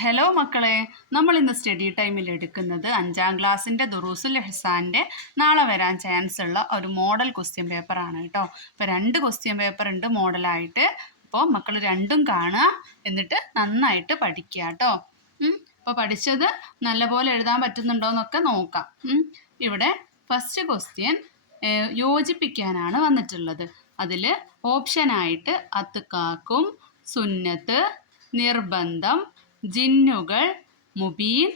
Hello മക്കളെ, നമ്മൾ ഇന്ന് സ്റ്റഡി ടൈമിൽ എടുക്കുന്നത് 5ാം ക്ലാസ്സിൻ്റെ ദുറൂസുൽ ഇഹ്സാൻ്റെ നാളെ വരാൻ ചാൻസ് ഉള്ള ഒരു മോഡൽ ക്വസ്റ്റ്യൻ പേപ്പറാണ് കേട്ടോ. ഇപ്പോൾ 2 ക്വസ്റ്റ്യൻ പേപ്പർ ഉണ്ട് മോഡലായിട്ട്. അപ്പോൾ മക്കൾ രണ്ടും കാണുക, എന്നിട്ട് നന്നായിട്ട് പഠിക്കുക കേട്ടോ. അപ്പോൾ പഠിച്ചത് നല്ലപോലെ എഴുതാൻ പറ്റുന്നുണ്ടോ എന്നൊക്കെ നോക്കാം. ഇവിടെ ഫസ്റ്റ് ക്വസ്റ്റ്യൻ യോജിപ്പിക്കാനാണ് വന്നിട്ടുള്ളത്. അതിൽ ഓപ്ഷനായിട്ട് അത്കാക്കും, സുന്നത്ത്, നിർബന്ധം, ജിന്നുകൾ, മുബീൻ,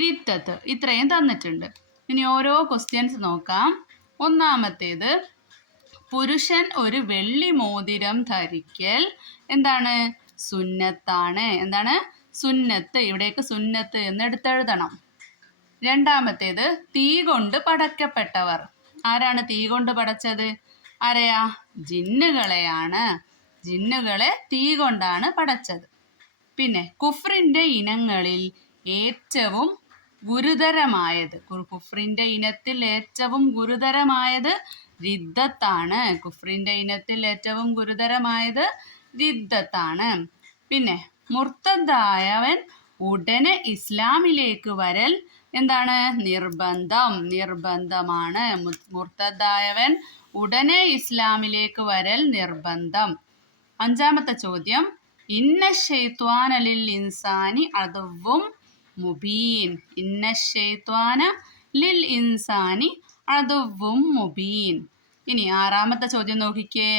റിത്തത്ത് ഇത്രയും തന്നിട്ടുണ്ട്. ഇനി ഓരോ ക്വസ്റ്റ്യൻസ് നോക്കാം. ഒന്നാമത്തേത്, പുരുഷൻ ഒരു വെള്ളി മോതിരം ധരിക്കൽ എന്താണ്? സുന്നത്താണ്. എന്താണ്? സുന്നത്ത്. ഇവിടേക്ക് സുന്നത്ത് എന്ന് എടുത്തെഴുതണം. രണ്ടാമത്തേത്, തീ കൊണ്ട് പടക്കപ്പെട്ടവർ. ആരാണ് തീ കൊണ്ട് പടച്ചത്? ആരെയാ? ജിന്നുകളെയാണ്. ജിന്നുകളെ തീ കൊണ്ടാണ് പടച്ചത്. പിന്നെ കുഫ്രിൻ്റെ ഇനങ്ങളിൽ ഏറ്റവും ഗുരുതരമായത്, കുഫ്രിൻ്റെ ഇനത്തിൽ ഏറ്റവും ഗുരുതരമായത് റിദ്ദത്താണ്. കുഫ്രിൻ്റെ ഇനത്തിൽ ഏറ്റവും ഗുരുതരമായത് റിദ്ദത്താണ്. പിന്നെ മുർത്തദ്ദായവൻ ഉടനെ ഇസ്ലാമിലേക്ക് വരൽ എന്താണ്? നിർബന്ധമാണ്. മുർത്തദ്ദായവൻ ഉടനെ ഇസ്ലാമിലേക്ക് വരൽ നിർബന്ധം. അഞ്ചാമത്തെ ചോദ്യം, ഇന്ന ശൈത്വാന ലിൽ ഇൻസാനി അദുവ്വും മുബീൻ. ഇന്ന ശൈത്വാന ലിൽ ഇൻസാനി അദുവ്വും മുബീൻ. ഇനി ആറാമത്തെ ചോദ്യം നോക്കിക്കേ.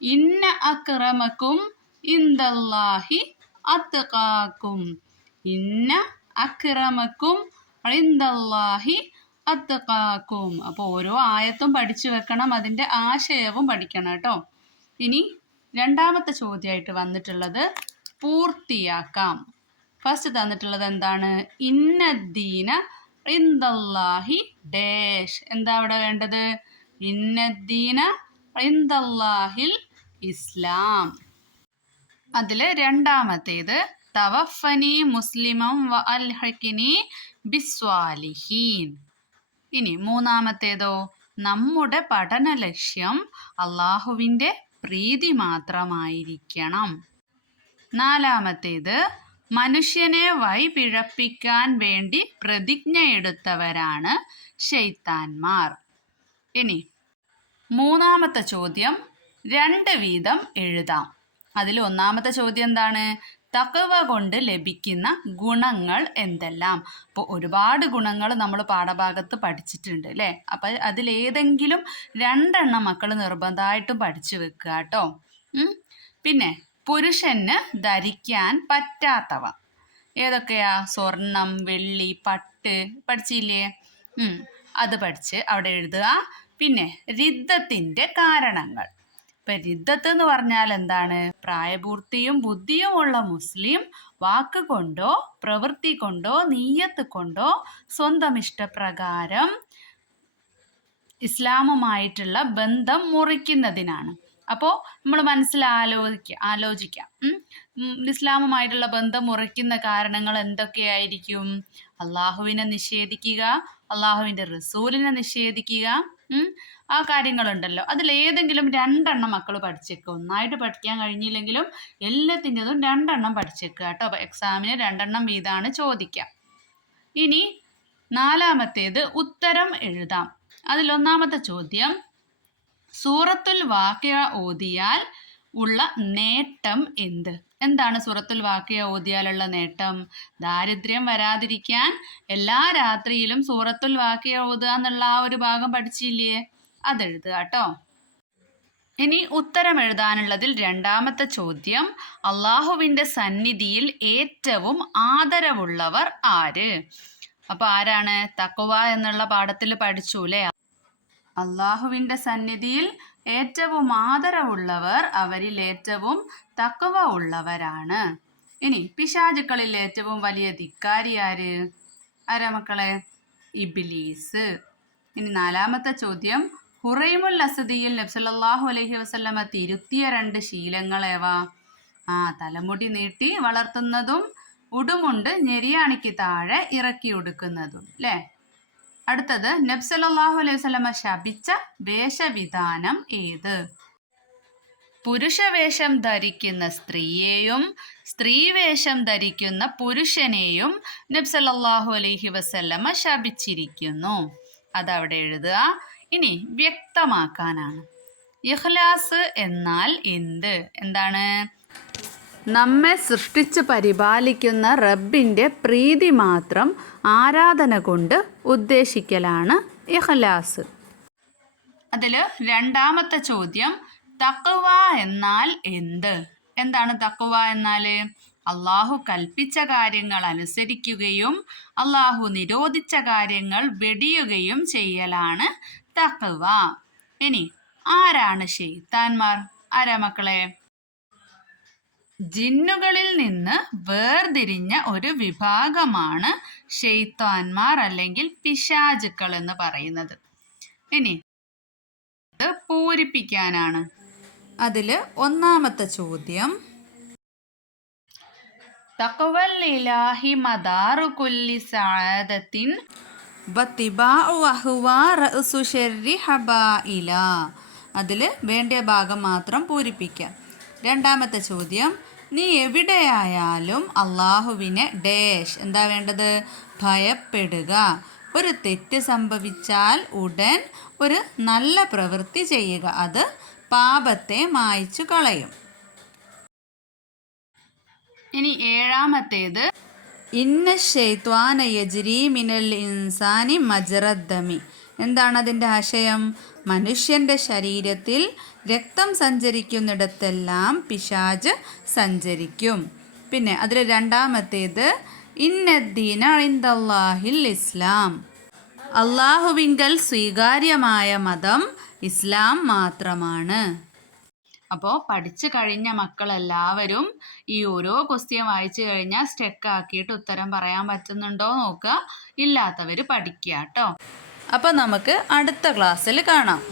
ഇന്ന അക്രമക്കും ഇൻദല്ലാഹി അത്ഖാക്കും. ഇന്ന അക്രമക്കും ഇൻദല്ലാഹി അത്ഖാക്കും. അപ്പോൾ ഓരോ ആയത്തും പഠിച്ചു വെക്കണം, അതിൻ്റെ ആശയവും പഠിക്കണം കേട്ടോ. ഇനി രണ്ടാമത്തെ ചോദ്യമായിട്ട് വന്നിട്ടുള്ളത് പൂർത്തിയാക്കാം. ഫസ്റ്റ് തന്നിട്ടുള്ളത് എന്താണ്? ഇന്നദ്ദീന ഇൻദല്ലാഹി ഡാഷ്. എന്താ അവിടെ വേണ്ടത്? ഇന്നദ്ദീന ഇൻദല്ലാഹിൽ ഇസ്ലാം. അതിൽ രണ്ടാമത്തേത് തവഫനി മുസ്ലിമം വ അൽഹഖിനി ബിസ്വാലിഹീൻ. ഇനി മൂന്നാമത്തേതോ, നമ്മുടെ പഠന ലക്ഷ്യം അള്ളാഹുവിൻ്റെ പ്രീതി മാത്രമായിരിക്കണം. നാലാമത്തേത്, മനുഷ്യനെ വഴിപിഴപ്പിക്കാൻ വേണ്ടി പ്രതിജ്ഞയെടുത്തവരാണ് ശൈത്താന്മാർ. ഇനി മൂന്നാമത്തെ ചോദ്യം 2 വീതം എഴുതാം. അതിൽ ഒന്നാമത്തെ ചോദ്യം എന്താണ്? തഖ്വ കൊണ്ട് ലഭിക്കുന്ന ഗുണങ്ങൾ എന്തെല്ലാം? അപ്പോൾ ഒരുപാട് ഗുണങ്ങൾ നമ്മൾ പാഠഭാഗത്ത് പഠിച്ചിട്ടുണ്ട് അല്ലേ? അപ്പം അതിലേതെങ്കിലും 2 മക്കൾ നിർബന്ധമായിട്ടും പഠിച്ചു വെക്കുക കേട്ടോ. പിന്നെ പുരുഷന് ധരിക്കാൻ പറ്റാത്തവ ഏതൊക്കെയാ? സ്വർണം, വെള്ളി, പട്ട് പഠിച്ചില്ലേ? അത് പഠിച്ച് അവിടെ എഴുതുക. പിന്നെ റിദ്ദത്തിൻ്റെ കാരണങ്ങൾ. ഇപ്പം റിദ്ദത്ത് എന്ന് പറഞ്ഞാൽ എന്താണ്? പ്രായപൂർത്തിയും ബുദ്ധിയും ഉള്ള മുസ്ലിം വാക്കുകൊണ്ടോ പ്രവൃത്തി കൊണ്ടോ നീയത്ത് കൊണ്ടോ സ്വന്തം ഇഷ്ടപ്രകാരം ഇസ്ലാമുമായിട്ടുള്ള ബന്ധം മുറിക്കുന്നതിനാണ്. അപ്പോൾ നമ്മൾ ആലോചിക്കാം ഇസ്ലാമുമായിട്ടുള്ള ബന്ധം മുറിക്കുന്ന കാരണങ്ങൾ എന്തൊക്കെയായിരിക്കും? അള്ളാഹുവിനെ നിഷേധിക്കുക, അള്ളാഹുവിൻ്റെ റസൂലിനെ നിഷേധിക്കുക, ആ കാര്യങ്ങളുണ്ടല്ലോ. അതിലേതെങ്കിലും 2 മക്കൾ പഠിച്ചേക്കുക. ഒന്നായിട്ട് പഠിക്കാൻ കഴിഞ്ഞില്ലെങ്കിലും എല്ലാത്തിൻ്റെതും 2 പഠിച്ചേക്കുക കേട്ടോ. അപ്പോൾ എക്സാമിന് 2 വീതമാണ് ചോദിക്കുക. ഇനി നാലാമത്തേത് ഉത്തരം എഴുതാം. അതിലൊന്നാമത്തെ ചോദ്യം, സൂറത്തുൽ വാഖിഅ ഓതിയാൽ ഉള്ള നേട്ടം എന്ത്? എന്താണ് സൂറത്തുൽ വാഖിഅ ഓതിയാലുള്ള നേട്ടം? ദാരിദ്ര്യം വരാതിരിക്കാൻ എല്ലാ രാത്രിയിലും സൂറത്തുൽ വാഖിഅ ഓതുക എന്നുള്ള ആ ഒരു ഭാഗം പഠിച്ചില്ലേ? അതെഴുതുക കേട്ടോ. ഇനി ഉത്തരം എഴുതാനുള്ളതിൽ രണ്ടാമത്തെ ചോദ്യം, അള്ളാഹുവിൻ്റെ സന്നിധിയിൽ ഏറ്റവും ആദരവുള്ളവർ ആര്? അപ്പോൾ ആരാണ്? തഖ്വ എന്നുള്ള പാഠത്തിൽ പഠിച്ചു അല്ലേ? അള്ളാഹുവിൻ്റെ സന്നിധിയിൽ ഏറ്റവും ആദരവുള്ളവർ അവരിൽ ഏറ്റവും തഖ്വ ഉള്ളവരാണ്. ഇനി പിശാചുക്കളിൽ ഏറ്റവും വലിയ ധിക്കാരി ആര്? ആരാ മക്കളെ? ഇബ്ലീസ്. ഇനി നാലാമത്തെ ചോദ്യം, ഹുറൈമുൽ അസദിയിൽ നബി സല്ലല്ലാഹു അലൈഹി വസല്ലമ തിരുത്തിയ 2 ശീലങ്ങളേവാ? തലമുടി നീട്ടി വളർത്തുന്നതും ഉടുമുണ്ട് ഞെരിയാണിക്ക് താഴെ ഇറക്കി ഉടുക്കുന്നതും അല്ലേ? അടുത്തത്, നബി സല്ലല്ലാഹു അലൈഹി വസല്ലമ ശപിച്ച വേഷവിധാനം ഏത്? പുരുഷവേഷം ധരിക്കുന്ന സ്ത്രീയെയും സ്ത്രീവേഷം ധരിക്കുന്ന പുരുഷനെയും നബി സല്ലല്ലാഹു അലൈഹി വസല്ലമ ശപിച്ചിരിക്കുന്നു. അതവിടെ എഴുതുക. ഇനി വ്യക്തമാക്കാനാണ്. ഇഖ്ലാസ് എന്നാൽ എന്ത്? എന്താണ്? നമ്മെ സൃഷ്ടിച്ച് പരിപാലിക്കുന്ന റബ്ബിൻ്റെ പ്രീതി മാത്രം ആരാധന കൊണ്ട് ഉദ്ദേശിക്കലാണ് ഇഖ്ലാസ്. അതിൽ രണ്ടാമത്തെ ചോദ്യം, തഖ്വ എന്നാൽ എന്ത്? എന്താണ് തഖ്വ എന്നാൽ? അള്ളാഹു കൽപ്പിച്ച കാര്യങ്ങൾ അനുസരിക്കുകയും അള്ളാഹു നിരോധിച്ച കാര്യങ്ങൾ വെടിയുകയും ചെയ്യലാണ് തഖ്വ. ഇനി ആരാണ് ശൈത്താന്മാർ? ആരാ മക്കളെ? ജിന്നുകളിൽ നിന്ന് വേർതിരിഞ്ഞ ഒരു വിഭാഗമാണ് ശൈത്താന്മാർ അല്ലെങ്കിൽ പിശാചുക്കൾ എന്ന് പറയുന്നത്. ഇനി ഇത് പൂരിപ്പിക്കാനാണ്. അതിൽ ഒന്നാമത്തെ ചോദ്യം, തഖ്വൽ ഇലാഹി മദാറു കുല്ലി സഅദത്തിൻ വത്തിബാഉ അഹ്വാ റഅ്സു ശർരി ഹബായില. അതിൽ വേണ്ട ഭാഗം മാത്രം പൂരിപ്പിക്കാം. രണ്ടാമത്തെ ചോദ്യം, നീ എവിടെയായാലും അള്ളാഹുവിനെ ഡാഷ് എന്താ വേണ്ടത്? ഭയപ്പെടുക. ഒരു തെറ്റ് സംഭവിച്ചാൽ ഉടൻ ഒരു നല്ല പ്രവൃത്തി ചെയ്യുക. അത് പാപത്തെ മായ്ച്ചു കളയും. ഇനി ഏഴാമത്തേത്, ഇന്ന ശൈത്വാന യജ്രി മിനൽ ഇൻസാനി മജ്റദ്ദമി. എന്താണ് അതിൻ്റെ ആശയം? മനുഷ്യൻ്റെ ശരീരത്തിൽ രക്തം സഞ്ചരിക്കുന്നിടത്തെല്ലാം പിശാച് സഞ്ചരിക്കും. പിന്നെ അതിൽ രണ്ടാമത്തേത്, ഇന്നദ്ദീന ഇൻദല്ലാഹിൽ ഇസ്ലാം. അള്ളാഹുവിങ്കൽ സ്വീകാര്യമായ മതം ഇസ്ലാം മാത്രമാണ്. അപ്പോൾ പഠിച്ചു കഴിഞ്ഞ മക്കളെല്ലാവരും ഈ ഓരോ ക്വസ്റ്റ്യൻ വായിച്ചു കഴിഞ്ഞാൽ സ്റ്റെക്കാക്കിയിട്ട് ഉത്തരം പറയാൻ പറ്റുന്നുണ്ടോ നോക്കുക. ഇല്ലാത്തവർ പഠിക്കുക കേട്ടോ. അപ്പോൾ നമുക്ക് അടുത്ത ക്ലാസ്സിൽ കാണാം.